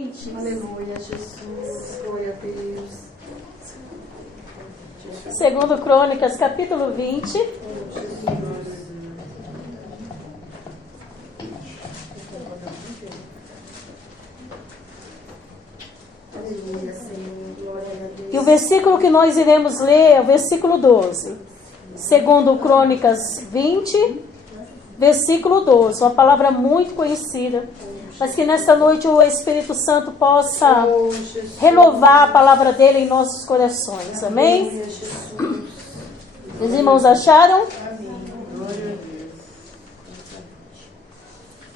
Aleluia, Jesus, glória a Deus. Segundo Crônicas, capítulo 20. Aleluia, Senhor, glória a Deus. E o versículo que nós iremos ler é o versículo 12. Segundo Crônicas 20, versículo 12. Uma palavra muito conhecida. Mas que nesta noite o Espírito Santo possa renovar a palavra dele em nossos corações. Amém? Os irmãos acharam?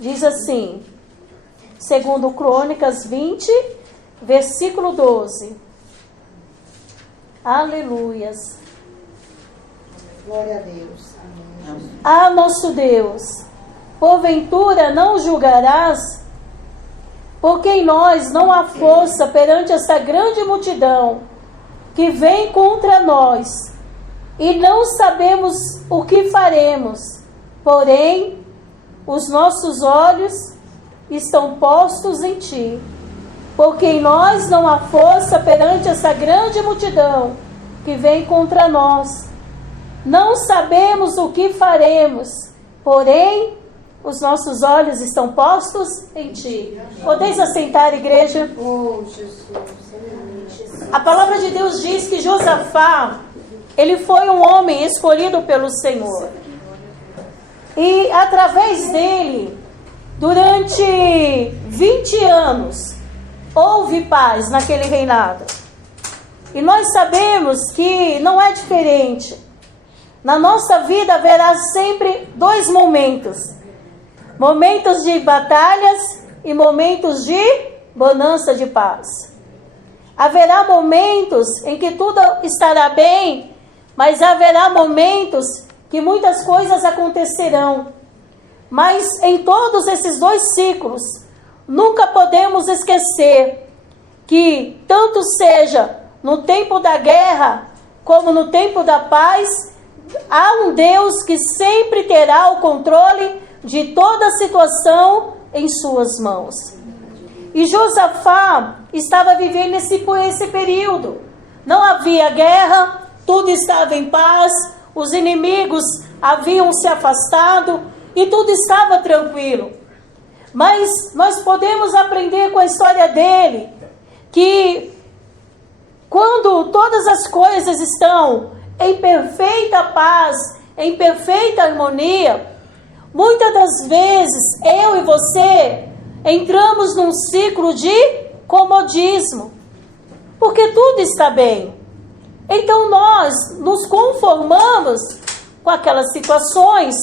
Diz assim, segundo Crônicas 20, versículo 12. Aleluias. Glória a Deus. Amém. Ah, nosso Deus, porventura não julgarás? Porque em nós não há força perante essa grande multidão que vem contra nós, e não sabemos o que faremos. Porém, os nossos olhos estão postos em ti. Porque em nós não há força perante essa grande multidão que vem contra nós. Não sabemos o que faremos, porém, os nossos olhos estão postos em ti. Podeis assentar, igreja? Oh, Jesus. A palavra de Deus diz que Josafá, ele foi um homem escolhido pelo Senhor. E através dele, durante 20 anos, houve paz naquele reinado. E nós sabemos que não é diferente. Na nossa vida haverá sempre dois momentos. Momentos de batalhas e momentos de bonança, de paz. Haverá momentos em que tudo estará bem, mas haverá momentos que muitas coisas acontecerão. Mas em todos esses dois ciclos, nunca podemos esquecer que tanto seja no tempo da guerra como no tempo da paz, há um Deus que sempre terá o controle de toda a situação em suas mãos. E Josafá estava vivendo esse período. Não havia guerra, tudo estava em paz, os inimigos haviam se afastado e tudo estava tranquilo. Mas nós podemos aprender com a história dele que quando todas as coisas estão em perfeita paz, em perfeita harmonia, muitas das vezes, eu e você, entramos num ciclo de comodismo, porque tudo está bem. Então nós nos conformamos com aquelas situações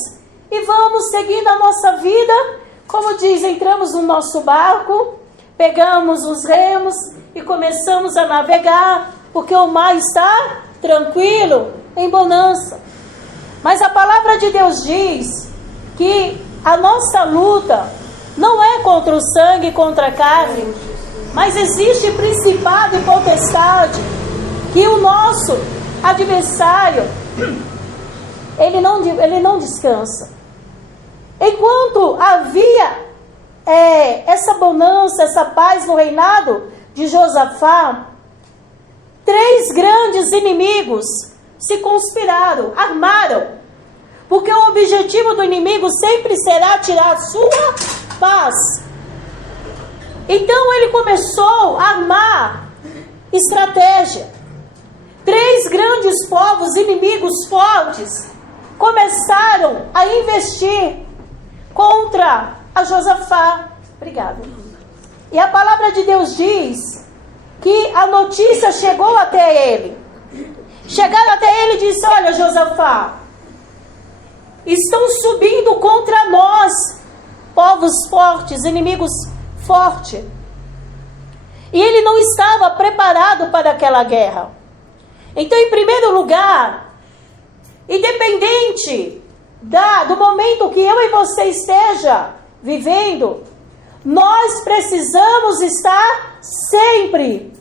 e vamos seguindo a nossa vida, como diz, entramos no nosso barco, pegamos os remos e começamos a navegar, porque o mar está tranquilo, em bonança. Mas a palavra de Deus diz que a nossa luta não é contra o sangue e contra a carne, mas existe principado e potestade, que o nosso adversário, ele não descansa. Enquanto havia essa bonança, essa paz no reinado de Josafá, 3 grandes inimigos se conspiraram, armaram. Porque o objetivo do inimigo sempre será tirar sua paz. Então ele começou a armar estratégia. 3 grandes povos inimigos fortes começaram a investir contra a Josafá. Obrigada. E a palavra de Deus diz que a notícia chegou até ele. Chegaram até ele e disse: olha, Josafá, estão subindo contra nós, povos fortes, inimigos fortes. E ele não estava preparado para aquela guerra. Então, em primeiro lugar, independente do momento que eu e você esteja vivendo, nós precisamos estar sempre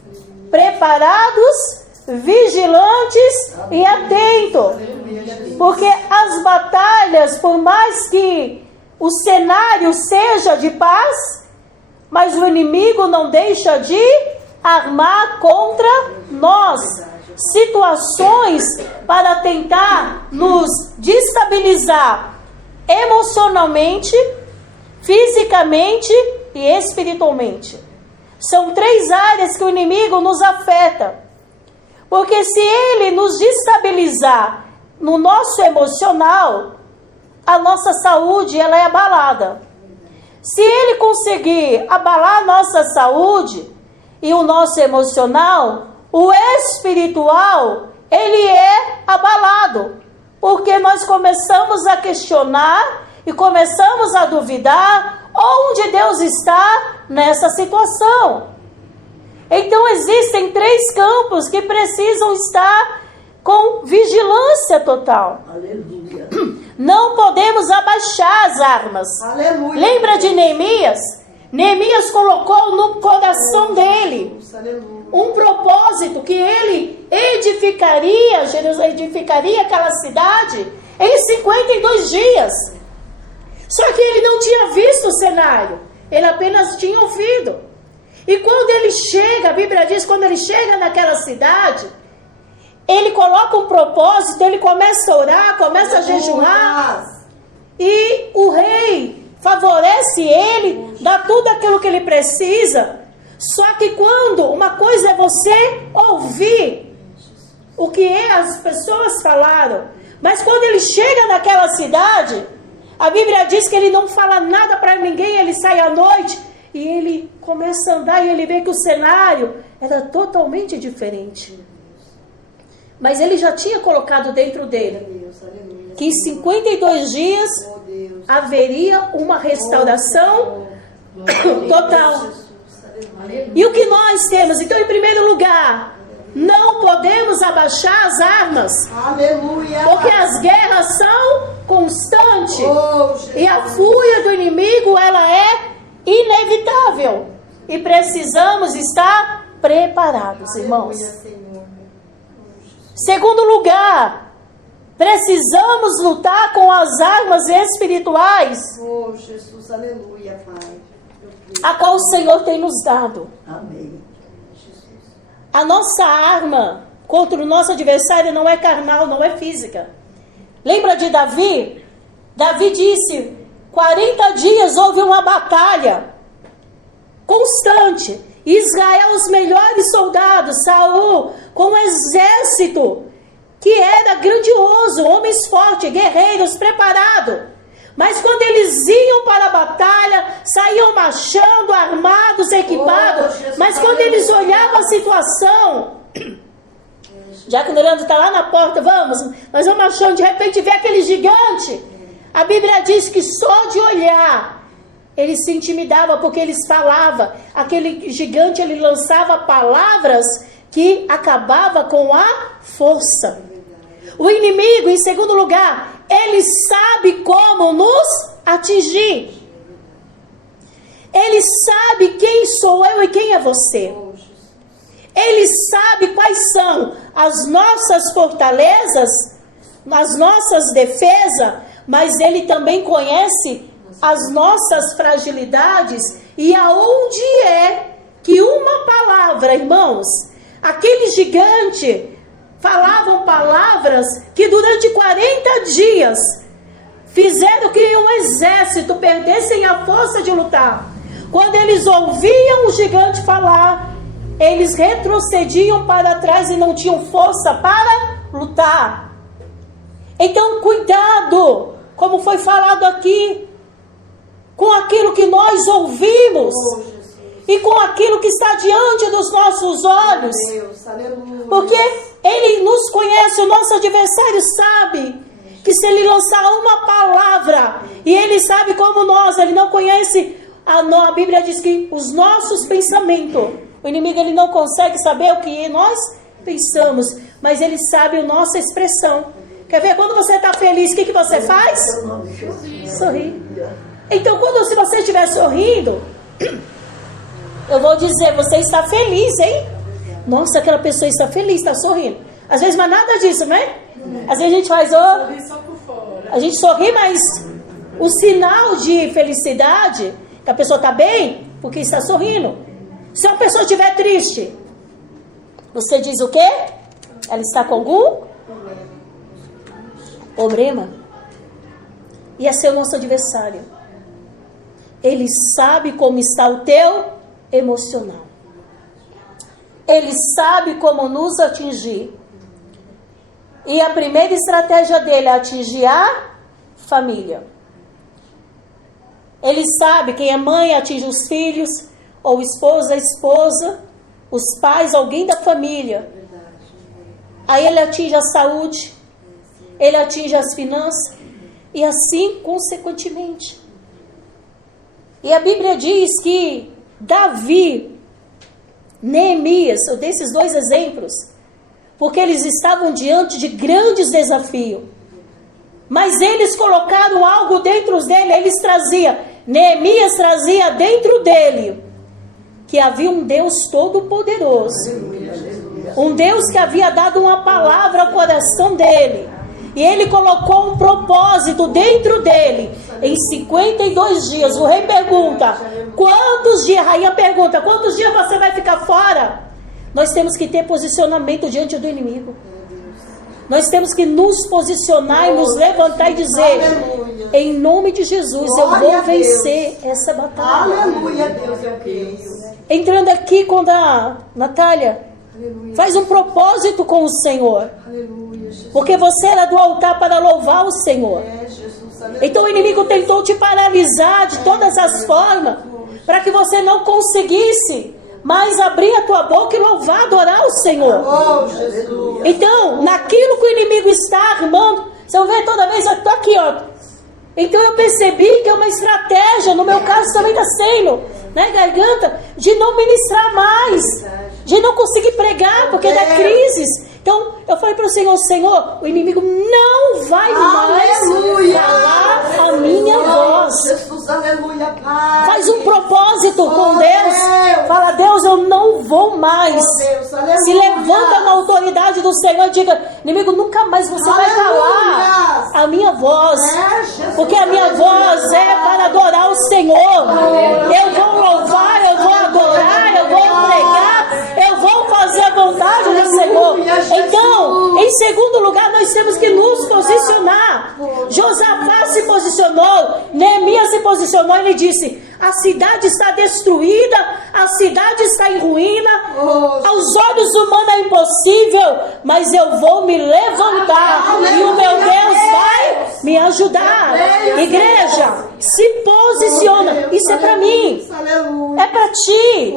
preparados, vigilantes e atentos. Porque as batalhas, por mais que o cenário seja de paz, mas o inimigo não deixa de armar contra nós situações para tentar nos destabilizar emocionalmente, fisicamente e espiritualmente. São 3 áreas que o inimigo nos afeta. Porque se ele nos destabilizar no nosso emocional, a nossa saúde ela é abalada. Se ele conseguir abalar a nossa saúde e o nosso emocional, o espiritual, ele é abalado. Porque nós começamos a questionar e começamos a duvidar onde Deus está nessa situação. Então existem 3 campos que precisam estar com vigilância total. Aleluia. Não podemos abaixar as armas. Aleluia. Lembra de Neemias? Neemias colocou no coração dele um propósito que ele edificaria aquela cidade em 52 dias. Só que ele não tinha visto o cenário, ele apenas tinha ouvido. E quando ele chega, a Bíblia diz, quando ele chega naquela cidade, ele coloca um propósito, ele começa a orar, começa a jejuar, e o rei favorece ele, dá tudo aquilo que ele precisa. Só que quando, uma coisa é você ouvir o que as pessoas falaram, mas quando ele chega naquela cidade, a Bíblia diz que ele não fala nada para ninguém, ele sai à noite e ele começa a andar e ele vê que o cenário era totalmente diferente. Mas ele já tinha colocado dentro dele que em 52 dias haveria uma restauração total. E o que nós temos? Então, em primeiro lugar, não podemos abaixar as armas. Aleluia. Porque as guerras são constantes. E a fúria do inimigo, ela é inevitável. E precisamos estar preparados, irmãos. Segundo lugar, precisamos lutar com as armas espirituais. Oh, Jesus, aleluia, Pai. A qual o Senhor tem nos dado. Amém. A nossa arma contra o nosso adversário não é carnal, não é física. Lembra de Davi? Davi disse, 40 dias houve uma batalha constante. Israel, os melhores soldados, Saul, com um exército que era grandioso, homens fortes, guerreiros, preparados. Mas quando eles iam para a batalha, saíam marchando, armados, equipados. Mas quando eles olhavam a situação, já que o Leandro está lá na porta, nós vamos marchando, de repente vê aquele gigante. A Bíblia diz que só de olhar, ele se intimidava, porque eles falavam. Aquele gigante, ele lançava palavras que acabava com a força. O inimigo, em segundo lugar, ele sabe como nos atingir. Ele sabe quem sou eu e quem é você. Ele sabe quais são as nossas fortalezas, as nossas defesas, mas ele também conhece as nossas fragilidades e aonde é que uma palavra, irmãos, aquele gigante falavam palavras que durante 40 dias fizeram que um exército perdessem a força de lutar. Quando eles ouviam o gigante falar, eles retrocediam para trás e não tinham força para lutar. Então, cuidado, como foi falado aqui, com aquilo que nós ouvimos e com aquilo que está diante dos nossos olhos. Porque ele nos conhece, o nosso adversário sabe que se ele lançar uma palavra, e ele sabe como nós, ele não conhece, a Bíblia diz que os nossos pensamentos, o inimigo ele não consegue saber o que nós pensamos, mas ele sabe a nossa expressão. Quer ver? Quando você está feliz, o que você faz? Sorri. Então, se você estiver sorrindo, eu vou dizer, você está feliz, hein? Nossa, aquela pessoa está feliz, está sorrindo. Às vezes, mas nada disso, né? Às vezes a gente faz, a gente sorri, mas o sinal de felicidade, que a pessoa está bem, porque está sorrindo. Se uma pessoa estiver triste, você diz o quê? Ela está com algum problema. E esse é o nosso adversário. Ele sabe como está o teu emocional. Ele sabe como nos atingir. E a primeira estratégia dele é atingir a família. Ele sabe, quem é mãe atinge os filhos, ou esposa, a esposa, os pais, alguém da família. Aí ele atinge a saúde, ele atinge as finanças, e assim consequentemente. E a Bíblia diz que Davi, Neemias, eu dei esses dois exemplos, porque eles estavam diante de grandes desafios. Mas eles colocaram algo dentro dele, Neemias trazia dentro dele, que havia um Deus todo-poderoso. Um Deus que havia dado uma palavra ao coração dele. E ele colocou um propósito dentro dele. Em 52 dias, o rei pergunta, quantos dias? A rainha pergunta, quantos dias você vai ficar fora? Nós temos que ter posicionamento diante do inimigo. Nós temos que nos posicionar e nos levantar e dizer, em nome de Jesus, eu vou vencer essa batalha. Aleluia, Deus, eu creio. Entrando aqui quando a Natália faz um propósito com o Senhor. Porque você era do altar para louvar o Senhor. Então o inimigo tentou te paralisar de todas as formas, para que você não conseguisse mais abrir a tua boca e louvar, adorar o Senhor. Então, naquilo que o inimigo está armando, você vai ver toda vez, eu estou aqui, ó. Então eu percebi que é uma estratégia, no meu caso também está sendo, né, garganta, de não ministrar mais, de não conseguir pregar, porque da crise. Então eu falei para o Senhor, o inimigo não vai mais calar a minha voz. Jesus, aleluia, Pai. Faz um propósito com Deus. Fala, Deus, eu não vou mais. Se levanta na autoridade do Senhor e diga, inimigo, nunca mais você vai calar a minha voz. Porque a minha voz é para adorar o Senhor. Eu vou louvar, eu vou adorar, eu vou pregar, eu vou fazer a vontade do Senhor. Então, em segundo lugar, nós temos que nos posicionar. Josafá se posicionou, Neemias se posicionou e ele disse, a cidade está destruída, a cidade está em ruína, aos olhos humanos é impossível, mas eu vou me levantar e o meu Deus vai me ajudar. Igreja, se posiciona. Isso é para mim, é para ti.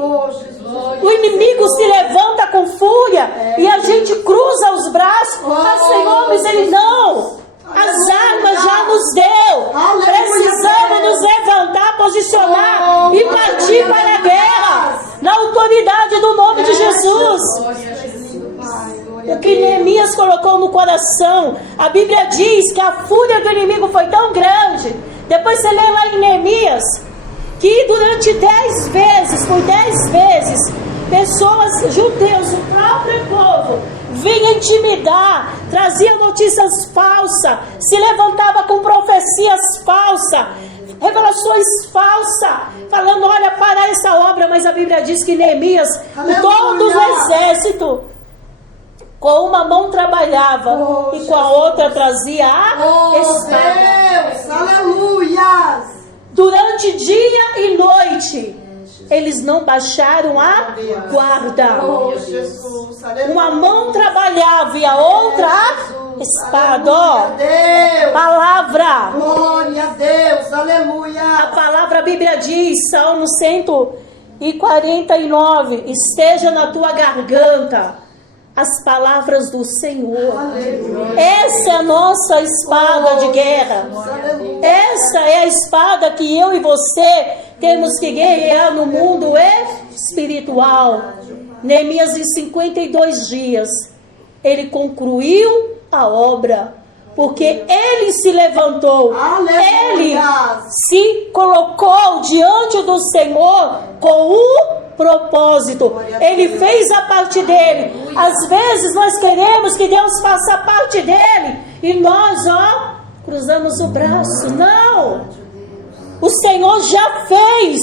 O inimigo se levanta com fúria e a gente cruza os braços. Senhor, mas ele não. As armas já nos deu. Precisamos nos levantar, posicionar e partir para a guerra na autoridade do nome de Jesus. O que Neemias colocou no coração, a Bíblia diz que a fúria do inimigo foi tão grande. Depois você lê lá em Neemias que durante 10 vezes, por 10 vezes, pessoas, judeus, o próprio povo, vinha intimidar, trazia notícias falsas, se levantava com profecias falsas, revelações falsas, falando, olha, para essa obra. Mas a Bíblia diz que Neemias, todo o exército, com uma mão trabalhava e com a outra trazia a espada. Deus, aleluia! Durante dia e noite, eles não baixaram a guarda. Uma mão trabalhava e a outra a espada. Palavra. Glória a Deus, aleluia. A palavra, a Bíblia diz, Salmo 149, esteja na tua garganta as palavras do Senhor. Essa é a nossa espada de guerra. Essa é a espada que eu e você temos que guerrear no mundo espiritual. Neemias, em 52 dias, ele concluiu a obra, porque ele se levantou, ele se colocou diante do Senhor com um propósito. Ele fez a parte dele. Às vezes nós queremos que Deus faça a parte dele e nós, cruzamos o braço. Não! O Senhor já fez.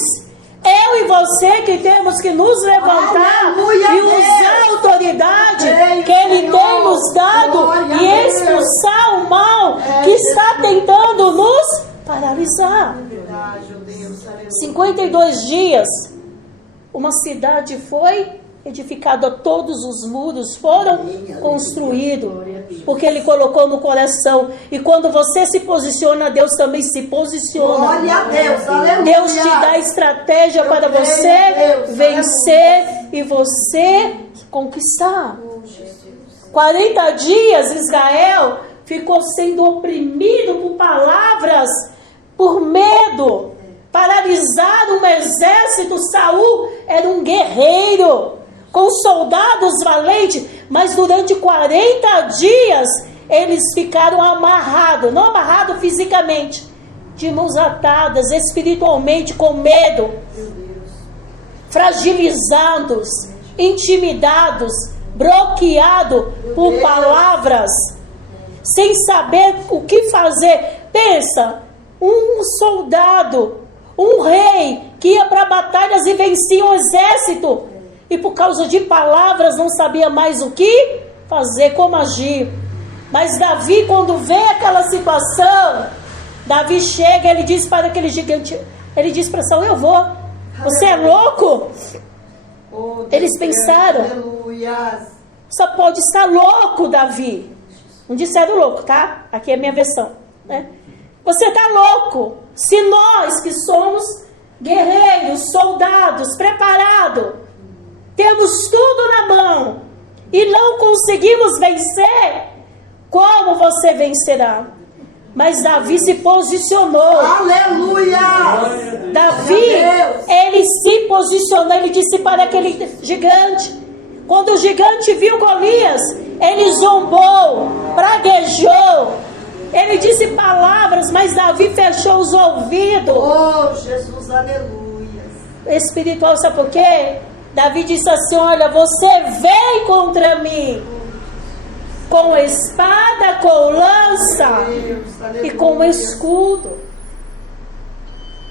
Eu e você que temos que nos levantar Aleluia, e usar a autoridade que Ele tem nos dado Glória a e Deus. expulsar o mal que está tentando nos paralisar. Verdade, oh Deus, aleluia. 52 dias, uma cidade foi edificada, todos os muros foram construídos, porque Ele colocou no coração. E quando você se posiciona, Deus também se posiciona. Glória a Deus, aleluia. Deus te dá estratégia Eu para creio, você Deus, vencer e você conquistar. 40 dias Israel ficou sendo oprimido por palavras, por medo, paralisado. Um exército. Saul era um guerreiro com soldados valentes, mas durante 40 dias eles ficaram amarrados, não amarrados fisicamente, de mãos atadas, espiritualmente, com medo, fragilizados, intimidados, bloqueados por palavras, sem saber o que fazer. Pensa, um soldado, um rei que ia para batalhas e vencia um exército, e por causa de palavras não sabia mais o que fazer, como agir. Mas Davi, quando vê aquela situação, Davi chega, ele diz para aquele gigante, ele diz para Saul: eu vou, você é louco? Oh, Deus, Eles pensaram: aleluia. só pode estar louco, Davi. Não disseram louco, tá? Aqui é a minha versão, né? Você está louco. Se nós que somos guerreiros, soldados, preparados, temos tudo na mão e não conseguimos vencer, como você vencerá? Mas Davi se posicionou. Aleluia. Davi, ele se posicionou. Ele disse para aquele gigante. Quando o gigante viu Golias, ele zombou, praguejou. Ele disse palavras, mas Davi fechou os ouvidos. Oh, Jesus, aleluia. Espiritual, sabe por quê? Davi disse assim: olha, você vem contra mim com espada, com lança e com escudo,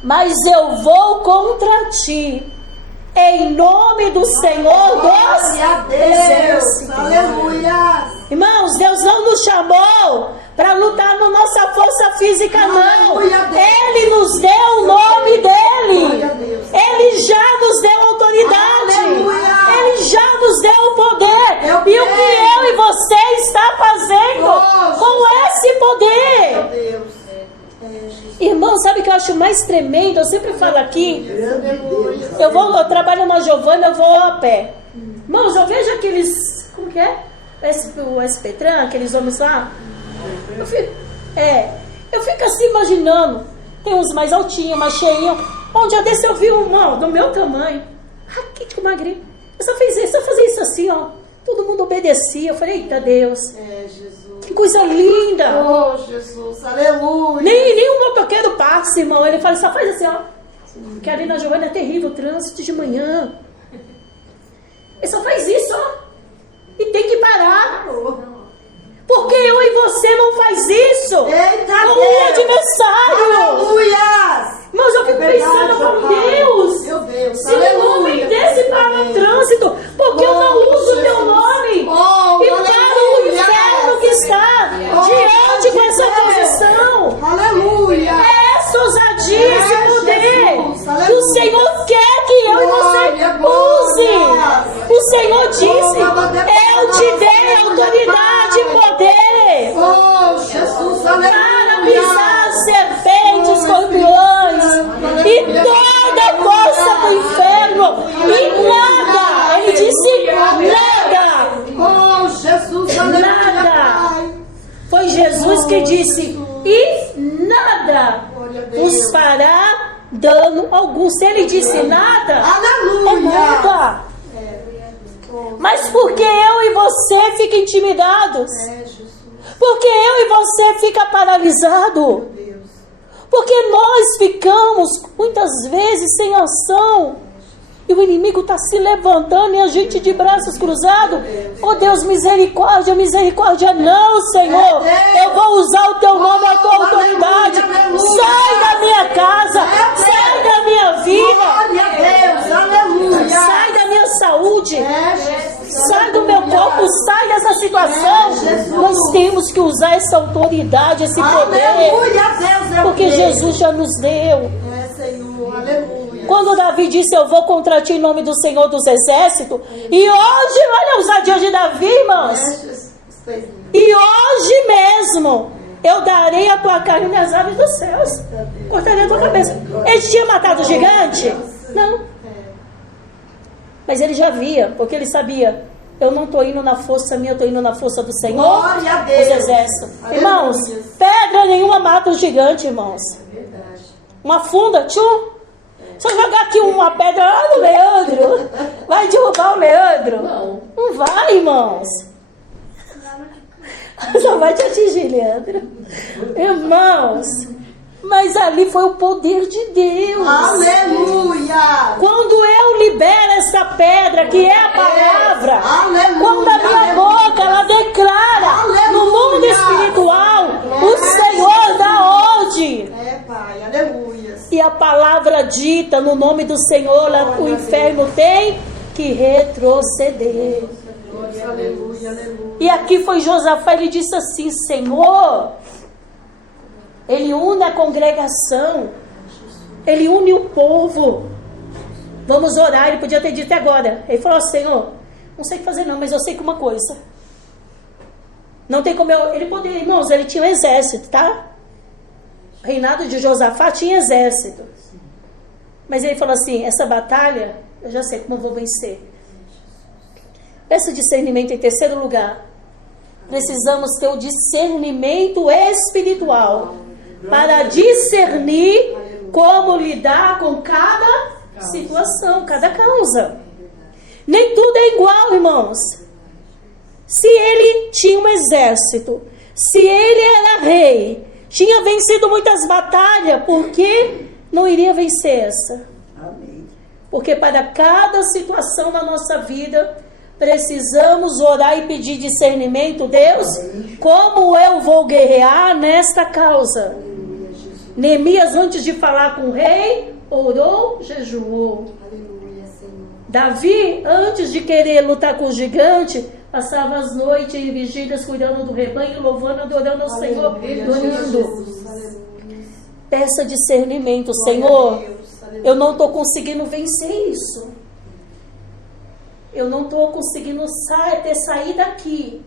mas eu vou contra ti em nome do Senhor dos Glória a Deus, Exércitos. aleluia. Irmãos, Deus não nos chamou para lutar na nossa força física, não. Aleluia, Deus. Ele nos deu o nome dele. Glória a Deus. Ele já nos deu autoridade. Aleluia. Ele já nos deu o poder. Eu E o que creio. eu e você está fazendo Oh, com esse poder? Meu Deus. Irmão, sabe o que eu acho mais tremendo? Eu sempre falo aqui. Aleluia. Eu trabalho na Giovana, eu vou a pé. Irmãos, eu vejo aqueles, como que é? O SP-Tran, aqueles homens lá. Eu fico assim imaginando. Tem uns mais altinhos, mais cheinhos. Um dia desse eu vi um irmão do meu tamanho, raquítico, magrinho. Eu só fazia isso assim, ó. Todo mundo obedecia. Eu falei: eita Deus, Jesus. que coisa linda. Oh, Jesus, aleluia. Nem um motoqueiro passa, irmão. Ele fala: só faz assim, ó. Porque ali na Giovana é terrível o trânsito de manhã. Ele só faz isso, ó. E tem que parar. Porque eu e você não faz isso Eita, com o Deus. adversário. Aleluia. Mas eu fico pensando, eu falo: Deus, Meu Deus, se um homem desse para no trânsito, porque eu não uso o teu nome Oh, e para o inferno que está diante com essa posição. Aleluia. É essa ousadia, esse poder Jesus, que o aleluia. Senhor quer que eu e você use. O Senhor disse: eu te dei autoridade e poder Oh, Jesus, aleluia. para pisar serpentes, escorpiões e toda força do inferno, e nada, ele disse nada, Oh, Jesus, aleluia. nada. Pai. Foi Jesus que disse: e nada nos fará dano algum. Se ele disse nada, é Aleluia. nada. Mas porque eu e você ficam intimidados? Porque eu e você fica paralisado? Porque nós ficamos muitas vezes sem ação e o inimigo está se levantando e a gente de braços cruzados. Oh Deus, misericórdia, misericórdia. Não, Senhor, eu vou usar o teu nome, a tua autoridade. Sai da minha casa, sai da minha vida. Glória a Deus, aleluia. Sai da minha saúde. É, Jesus. Sai do meu corpo, sai dessa situação. Nós temos que usar essa autoridade, esse poder. Aleluia a Deus, Porque Jesus já nos deu. É, Senhor, aleluia. Quando Davi disse, eu vou contra ti em nome do Senhor dos Exércitos. E hoje, olha a ousadia de Davi, irmãos. E hoje mesmo, eu darei a tua carne nas aves dos céus. Cortarei a tua cabeça. Ele tinha matado o gigante? Não. Mas ele já via, porque ele sabia. Eu não estou indo na força minha, eu estou indo na força do Senhor. Glória a Dos Deus. exércitos. Aleluia. Irmãos, pedra nenhuma mata o gigante, irmãos. Uma funda, tchum. Se eu jogar aqui uma pedra lá no Leandro, vai derrubar o Leandro? Não vai, irmãos. Só vai te atingir, Leandro. Irmãos, mas ali foi o poder de Deus. Aleluia. Quando eu libero essa pedra, que é a palavra, Aleluia. quando a minha boca ela declara Aleluia. no mundo espiritual, o Senhor dá ordem. É, Pai, aleluia. E a palavra dita no nome do Senhor, o inferno tem que retroceder. Aleluia, aleluia. E aqui foi Josafá, ele disse assim, Senhor, ele une a congregação, ele une o povo. Vamos orar, ele podia ter dito agora. Ele falou, Senhor, não sei o que fazer não, mas eu sei que uma coisa. Não tem como eu... Ele poderia, irmãos, ele tinha um exército, tá? O reinado de Josafá tinha exército. Mas ele falou assim, essa batalha, eu já sei como eu vou vencer. Peço discernimento em terceiro lugar. Precisamos ter o discernimento espiritual para discernir como lidar com cada situação, cada causa. Nem tudo é igual, irmãos. Se ele tinha um exército, se ele era rei, tinha vencido muitas batalhas, por que não iria vencer essa? Porque para cada situação na nossa vida, precisamos orar e pedir discernimento. Deus, como eu vou guerrear nesta causa? Neemias, antes de falar com o rei, orou, jejuou. Davi, antes de querer lutar com o gigante, passava as noites em vigílias cuidando do rebanho, louvando, adorando ao Senhor, orando. Peça discernimento, Senhor. Eu não estou conseguindo vencer isso. Eu não estou conseguindo ter saído daqui.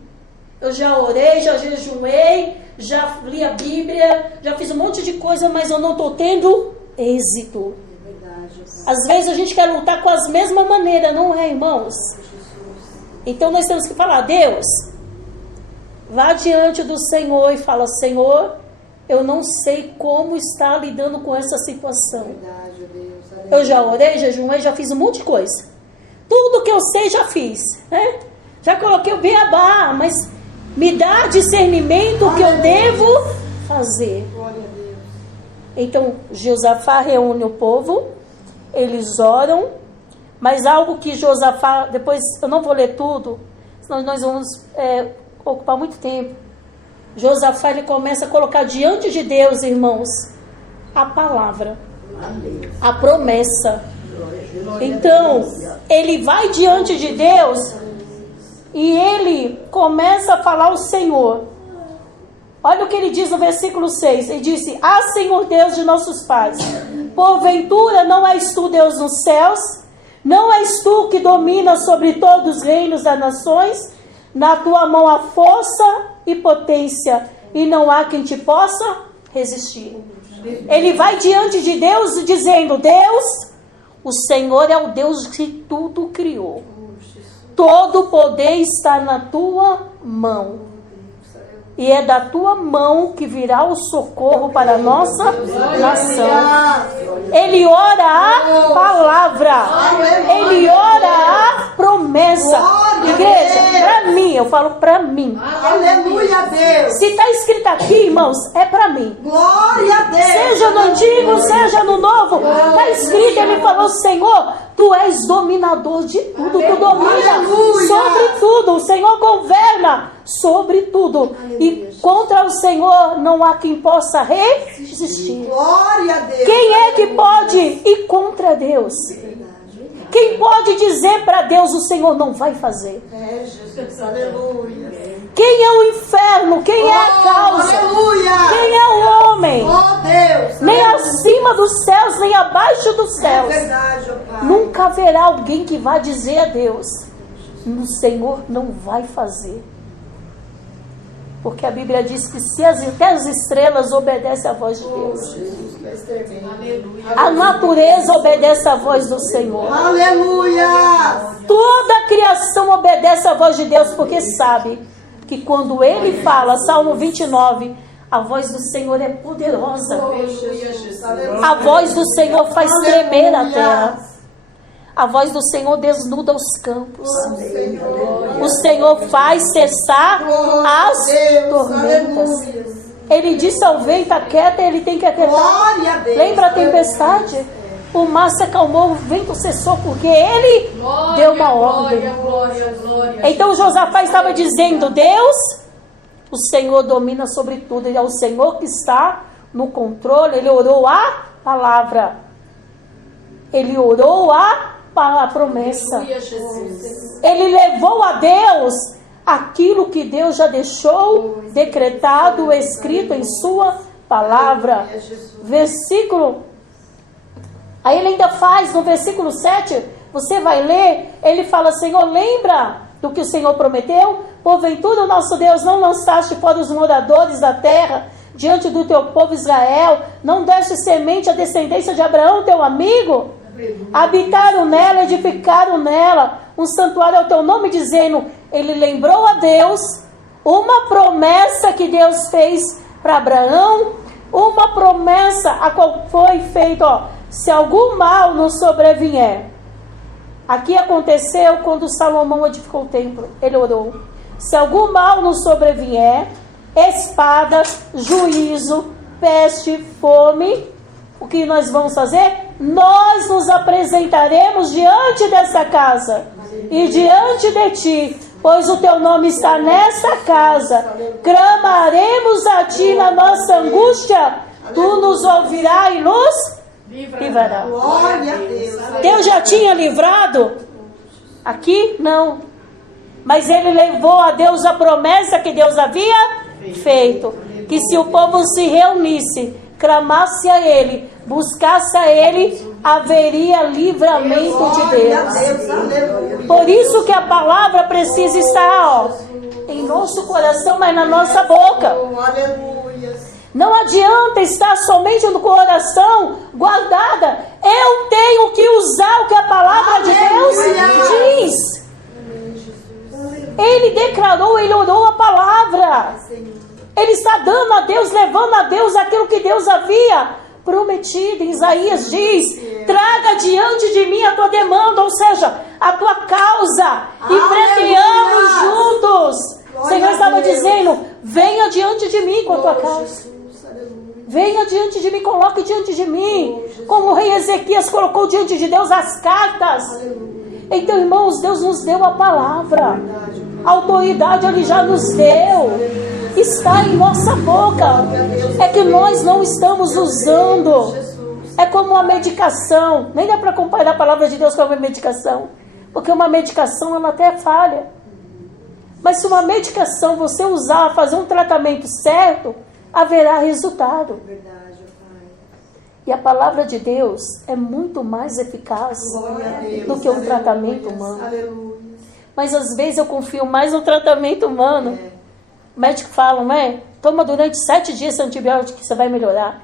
Eu já orei, já jejuei, já li a Bíblia, já fiz um monte de coisa, mas eu não estou tendo êxito. Às vezes a gente quer lutar com as mesmas maneiras, não é, irmãos? Então nós temos que falar, Deus, vá diante do Senhor e fala, Senhor, eu não sei como está lidando com essa situação. Eu já orei, jejuei, já fiz um monte de coisa. Tudo que eu sei já fiz, né? Já coloquei o beabá, mas me dá discernimento o que eu devo fazer. Então, Josafá reúne o povo, eles oram, mas algo que Josafá, depois eu não vou ler tudo, senão nós vamos ocupar muito tempo. Josafá, ele começa a colocar diante de Deus, irmãos, a palavra, a promessa. Então, ele vai diante de Deus e ele começa a falar ao Senhor. Olha o que ele diz no versículo 6. Ele disse, Senhor Deus de nossos pais, porventura não és tu Deus nos céus? Não és tu que domina sobre todos os reinos das nações? Na tua mão há força e potência, e não há quem te possa resistir. Ele vai diante de Deus dizendo, Deus, o Senhor é o Deus que tudo criou. Todo o poder está na tua mão. E é da tua mão que virá o socorro para a nossa nação. Ele ora a palavra. Ele ora a promessa. Igreja, para mim, eu falo para mim. Aleluia a Deus. Se está escrito aqui, irmãos, é para mim. Glória a Deus. Seja no Antigo, seja no Novo. Está escrito, ele falou, Senhor, tu és dominador de tudo. Tu domina sobre tudo. O Senhor governa sobre tudo. E contra o Senhor não há quem possa resistir. Glória a Deus. Quem é que pode ir contra Deus? Quem pode dizer para Deus o Senhor não vai fazer? É, Jesus. Aleluia. Quem é o inferno? Quem é a causa? Aleluia. Quem é o homem? Oh, Deus. Nem Aleluia. acima dos céus, nem abaixo dos É céus. verdade, ó Pai. Nunca haverá alguém que vá dizer a Deus: o Senhor não vai fazer. Porque a Bíblia diz que se até as estrelas obedecem à voz de Deus, Jesus, que é tremendo. Aleluia. a natureza obedece à voz do Senhor. Aleluia. Toda a criação obedece à voz de Deus, porque sabe que quando Ele fala, Salmo 29, a voz do Senhor é poderosa. Aleluia, Jesus. A voz do Senhor faz tremer a terra. A voz do Senhor desnuda os campos. O Senhor faz cessar as tormentas. Ele disse ao vento: aquieta, ele tem que aquietar. Glória a Deus. Lembra a tempestade? O mar se acalmou, o vento cessou, porque ele deu uma ordem. Glória, glória. Então Josafá estava dizendo: Deus, o Senhor domina sobre tudo. Ele é o Senhor que está no controle. Ele orou a palavra. Ele orou a promessa. Aleluia, Jesus. Ele levou a Deus aquilo que Deus já deixou decretado, escrito em sua palavra. Versículo. Aí ele ainda faz no versículo 7, você vai ler, ele fala: Senhor, lembra do que o Senhor prometeu? Porventura o nosso Deus não lançaste fora os moradores da terra diante do teu povo Israel? Não deste semente à descendência de Abraão, teu amigo? Habitaram nela, edificaram nela um santuário ao teu nome, dizendo. Ele lembrou a Deus uma promessa que Deus fez para Abraão, uma promessa a qual foi feita, se algum mal nos sobrevier. Aqui aconteceu quando Salomão edificou o templo. Ele orou: se algum mal nos sobrevier, espada, juízo, peste, fome, o que nós vamos fazer? Nós nos apresentaremos diante dessa casa e diante de ti, pois o teu nome está nessa casa. Clamaremos a ti na nossa angústia, tu nos ouvirás e nos livrará. Glória a Deus. Deus já tinha livrado? Aqui não. Mas ele levou a Deus a promessa que Deus havia feito. Que se o povo se reunisse, clamasse a ele, buscasse a ele, haveria livramento de Deus. Por isso que a palavra precisa estar em nosso coração, mas na nossa boca. Não adianta estar somente no coração guardada. Eu tenho que usar o que a palavra de Deus diz. Ele declarou, ele orou a palavra. Ele está dando a Deus, levando a Deus aquilo que Deus havia prometido. Isaías diz: traga diante de mim a tua demanda, ou seja, a tua causa, e preteamos juntos. O Senhor estava dizendo: venha diante de mim com a tua causa. Venha diante de mim, coloque diante de mim. Como o rei Ezequias colocou diante de Deus as cartas. Então, irmãos, Deus nos deu a palavra. A autoridade Ele já nos deu. Está em nossa boca. É que nós não estamos usando. É como uma medicação. Nem dá para comparar a palavra de Deus com uma medicação. Porque uma medicação, ela até falha. Mas se uma medicação você usar, fazer um tratamento certo, haverá resultado. E a palavra de Deus é muito mais eficaz do que um tratamento humano. Mas às vezes eu confio mais no tratamento humano. O médico fala, não é? Toma durante 7 dias esse antibiótico que você vai melhorar.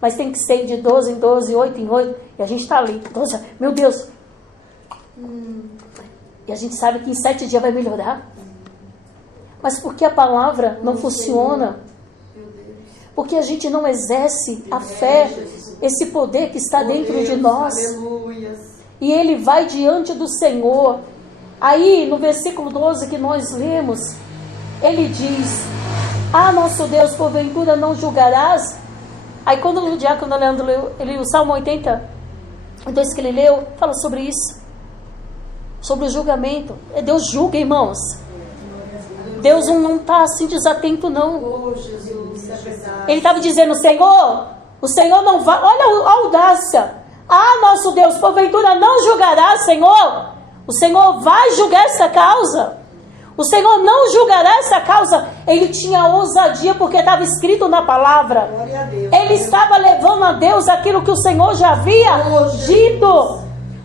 Mas tem que ser de 12 em 12, 8 em 8. E a gente está ali. 12, meu Deus. E a gente sabe que em 7 dias vai melhorar. Mas por que a palavra não funciona? Porque a gente não exerce a fé, esse poder que está dentro de nós. E ele vai diante do Senhor. Aí, no versículo 12 que nós lemos, ele diz: ah, nosso Deus, porventura não julgarás? Aí quando o diácono Leandro leu, ele, o Salmo 80, então que ele leu, fala sobre isso. Sobre o julgamento. Deus julga, irmãos. Deus não está assim desatento, não. Oh, Jesus, é verdade. Ele estava dizendo, Senhor, o Senhor não vai... Olha a audácia. Ah, nosso Deus, porventura não julgará, Senhor. O Senhor vai julgar essa causa. O Senhor não julgará essa causa. Ele tinha ousadia porque estava escrito na palavra. Glória a Deus. Ele estava levando a Deus aquilo que o Senhor já havia dito.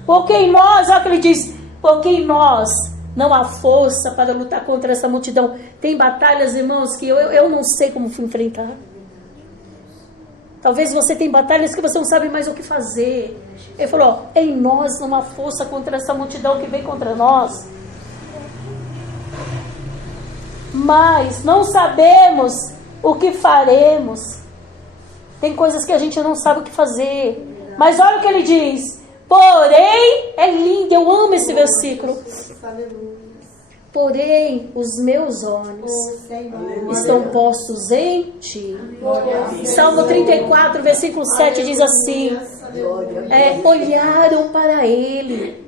Porque em nós, olha o que ele diz, porque em nós não há força para lutar contra essa multidão. Tem batalhas, irmãos, que eu não sei como enfrentar. Talvez você tenha batalhas que você não sabe mais o que fazer. Ele falou, em nós não há força contra essa multidão que vem contra nós. Mas não sabemos o que faremos. Tem coisas que a gente não sabe o que fazer. Mas olha o que ele diz. Porém, é lindo, eu amo esse versículo. Aleluia. Porém, os meus olhos Oh, Senhor. estão postos em ti. Salmo 34, versículo 7 diz assim: olharam para ele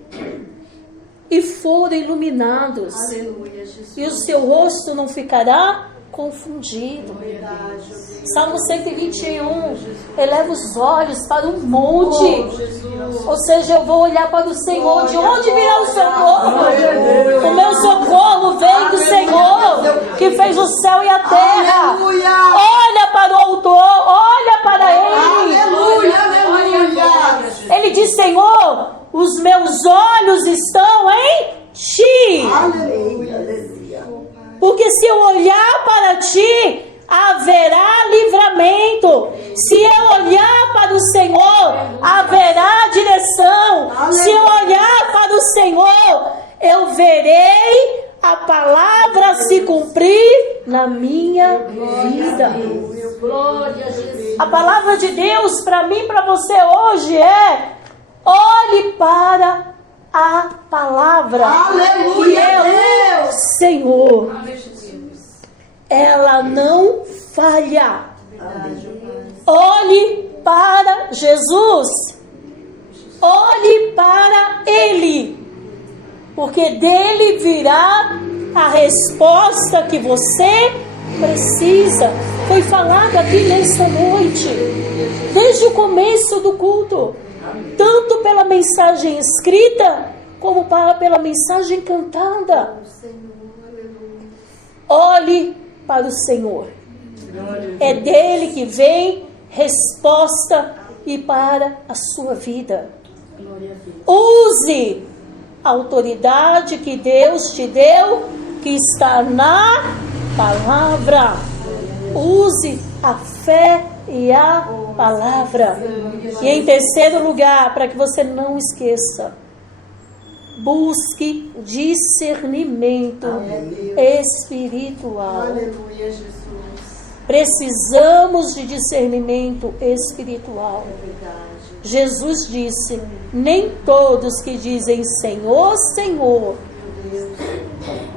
e foram iluminados, Aleluia, Jesus. e o seu rosto não ficará confundido. Salmo 121, eleva os olhos para o monte. Ou seja, eu vou olhar para o Senhor. De onde virá o socorro? O meu socorro vem do Senhor, que fez o céu e a terra. Aleluia. Olha para o autor, olha para ele. Aleluia, aleluia. Ele diz, Senhor, os meus olhos estão em ti. Aleluia. Porque se eu olhar para ti, haverá livramento. Se eu olhar para o Senhor, haverá direção. Se eu olhar para o Senhor, eu verei a palavra se cumprir na minha vida. Glória a Jesus. A palavra de Deus para mim, para você hoje é: olhe para a palavra. Aleluia, Que é o Senhor. Ela não falha. Olhe para Jesus. Olhe para Ele. Porque dele virá a resposta que você precisa. Foi falado aqui nesta noite, desde o começo do culto, tanto pela mensagem escrita, como pela mensagem cantada. Olhe para o Senhor. É dele que vem resposta e para a sua vida. Use a autoridade que Deus te deu, que está na palavra. Use a fé e a palavra. E em terceiro lugar, para que você não esqueça, busque discernimento espiritual. Aleluia, Jesus. Precisamos de discernimento espiritual. Jesus disse: nem todos que dizem Senhor, Senhor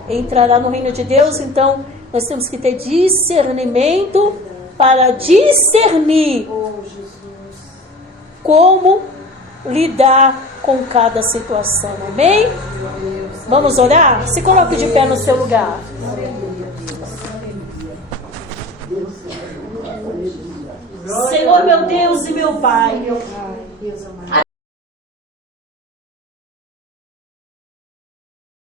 entrará no reino de Deus. Então nós temos que ter discernimento para discernir como lidar com cada situação. Amém? Vamos orar? Se coloque de pé no seu lugar. Senhor, meu Deus e meu Pai,